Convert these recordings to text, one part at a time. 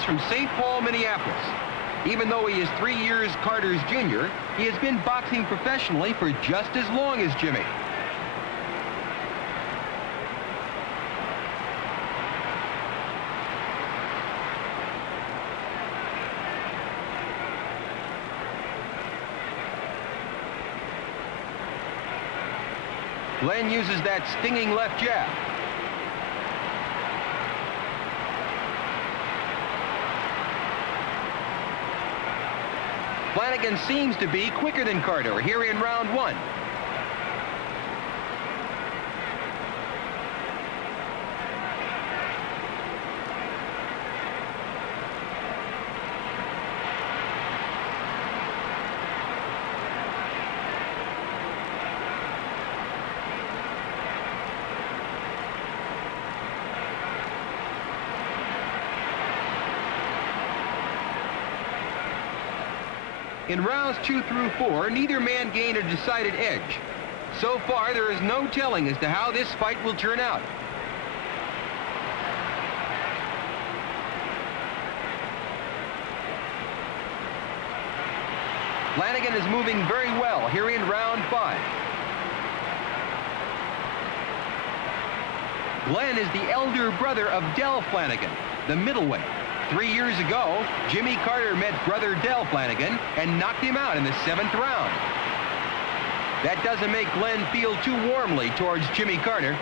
hails from St. Paul, Minneapolis. Even though he is 3 years Carter's junior, he has been boxing professionally for just as long as Jimmy. Glenn uses that stinging left jab. Flanagan seems to be quicker than Carter here in round one. In rounds 2 through 4, neither man gained a decided edge. So far, there is no telling as to how this fight will turn out. Flanagan is moving very well here in round 5. Glenn is the elder brother of Del Flanagan, the middleweight. 3 years ago, Jimmy Carter met brother Del Flanagan and knocked him out in the 7th round. That doesn't make Glenn feel too warmly towards Jimmy Carter.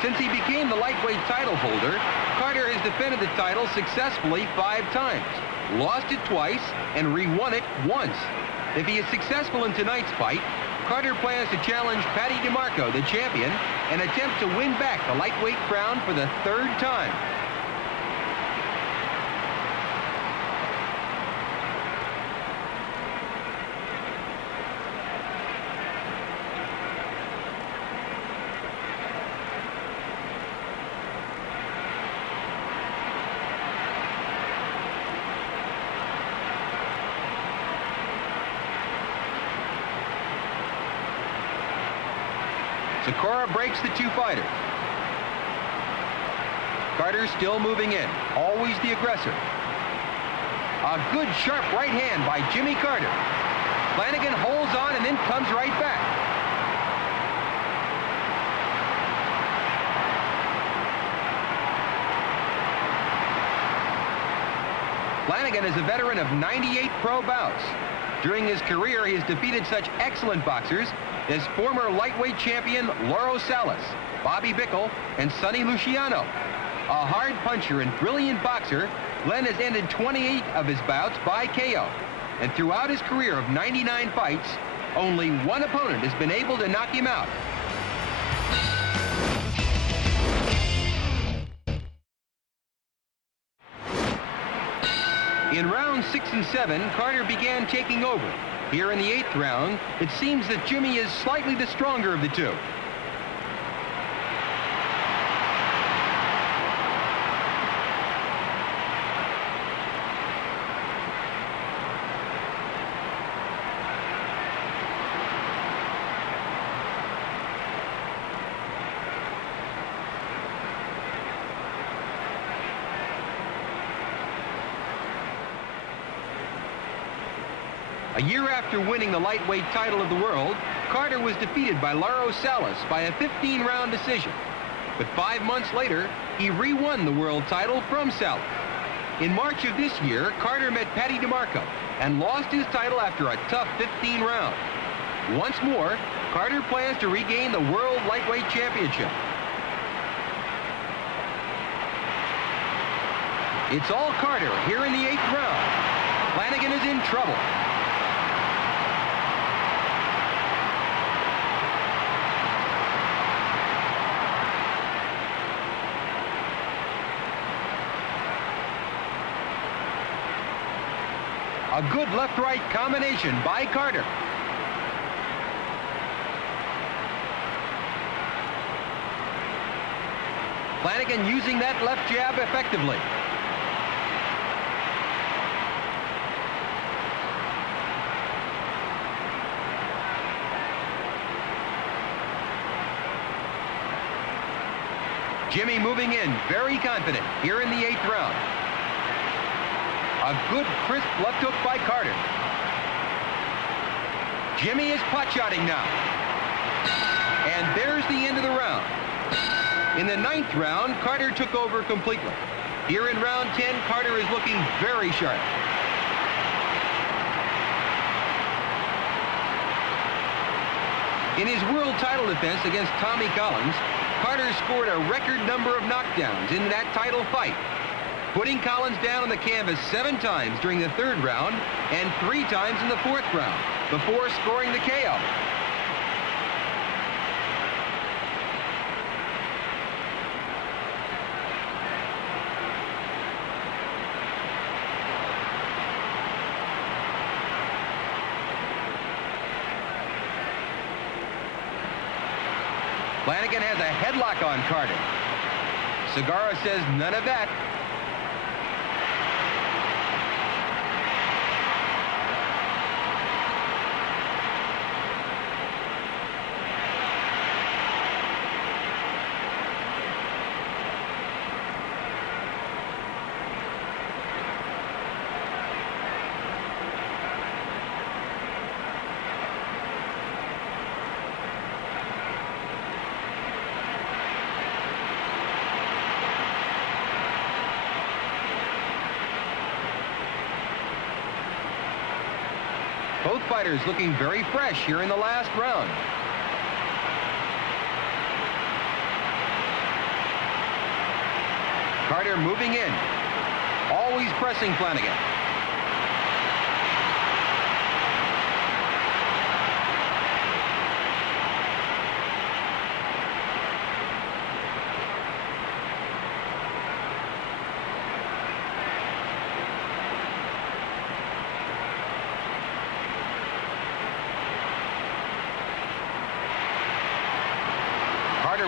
Since he became the lightweight title holder, Carter has defended the title successfully 5 times, lost it twice, and re-won it once. If he is successful in tonight's fight, Carter plans to challenge Paddy DeMarco, the champion, and attempt to win back the lightweight crown for the 3rd time. Sakura breaks the 2 fighters. Carter still moving in, always the aggressor. A good sharp right hand by Jimmy Carter. Flanagan holds on and then comes right back. Flanagan is a veteran of 98 pro bouts. During his career, he has defeated such excellent boxers as former lightweight champion Lauro Salas, Bobby Bickel, and Sonny Luciano. A hard puncher and brilliant boxer, Glenn has ended 28 of his bouts by KO. And throughout his career of 99 fights, only one opponent has been able to knock him out. In rounds 6 and 7, Carter began taking over. Here in the 8th round, it seems that Jimmy is slightly the stronger of the two. A year after winning the lightweight title of the world, Carter was defeated by Lauro Salas by a 15-round decision. But 5 months later, he re-won the world title from Salas. In March of this year, Carter met Paddy DeMarco and lost his title after a tough 15 rounds. Once more, Carter plans to regain the World Lightweight Championship. It's all Carter here in the 8th round. Flanagan is in trouble. A good left-right combination by Carter. Flanagan using that left jab effectively. Jimmy moving in, very confident here in the 8th round. A good crisp left hook by Carter. Jimmy is pot-shotting now. And there's the end of the round. In the 9th round, Carter took over completely. Here in round 10, Carter is looking very sharp. In his world title defense against Tommy Collins, Carter scored a record number of knockdowns in that title fight, putting Collins down on the canvas 7 times during the 3rd round and 3 times in the 4th round before scoring the KO. Flanagan has a headlock on Carter. Segarra says none of that. Both fighters looking very fresh here in the last round. Carter moving in, always pressing Flanagan.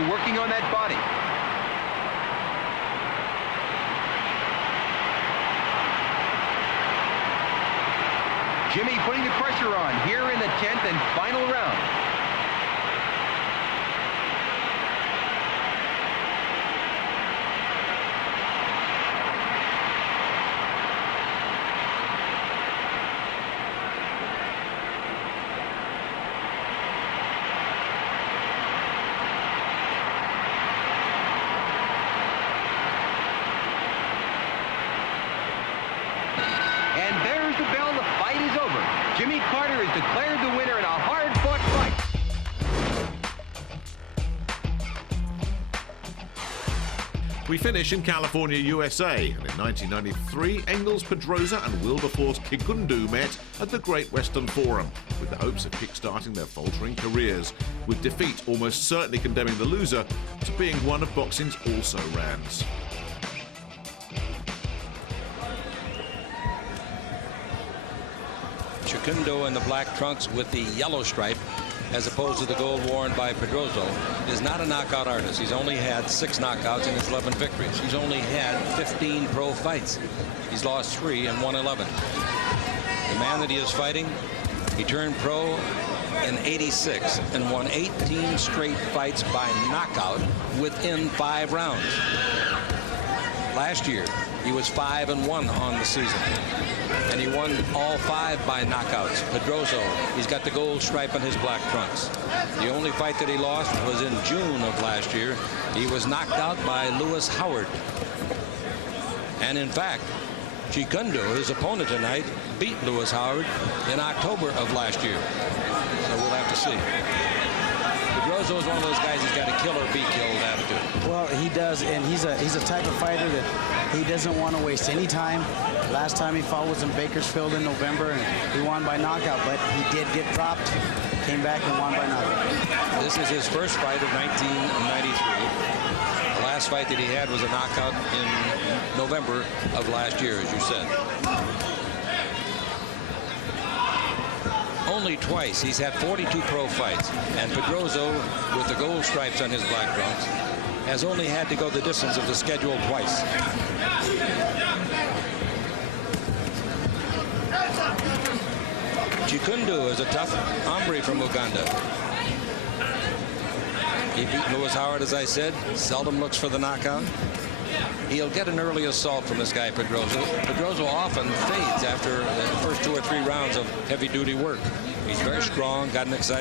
Working on that body. Jimmy putting the pressure on here in the 10th and final round. Jimmy Carter is declared the winner in a hard-fought fight. We finish in California, USA. And in 1993, Engels, Pedrosa and Wilberforce Kikundu met at the Great Western Forum with the hopes of kick-starting their faltering careers, with defeat almost certainly condemning the loser to being one of boxing's also-rans. Kikundu in the black trunks with the yellow stripe, as opposed to the gold worn by Pedrosa, is not a knockout artist. He's only had 6 knockouts in his 11 victories. He's only had 15 pro fights. He's lost 3 and won 11. The man that he is fighting, he turned pro in '86 and won 18 straight fights by knockout within 5 rounds. Last year, he was 5-1 on the season, and he won all 5 by knockouts. Pedrosa, he's got the gold stripe on his black trunks. The only fight that he lost was in June of last year. He was knocked out by Lewis Howard. And in fact, Kikundu, his opponent tonight, beat Lewis Howard in October of last year. So we'll have to see. Pedrosa is one of those guys who's got a kill or be killed attitude. Well, he does, and he's a type of fighter that he doesn't want to waste any time. Last time he fought was in Bakersfield in November, and he won by knockout, but he did get dropped, came back and won by knockout. This is his first fight of 1993. The last fight that he had was a knockout in November of last year, as you said. Only twice. He's had 42 pro fights, and Pedrosa, with the gold stripes on his black trunks, has only had to go the distance of the schedule twice. Kikundu is a tough hombre from Uganda. He beat Lewis Howard, as I said. Seldom looks for the knockout. He'll get an early assault from this guy, Pedroso. Pedroso often fades after the first 2 or 3 rounds of heavy-duty work. He's very strong, got an exciting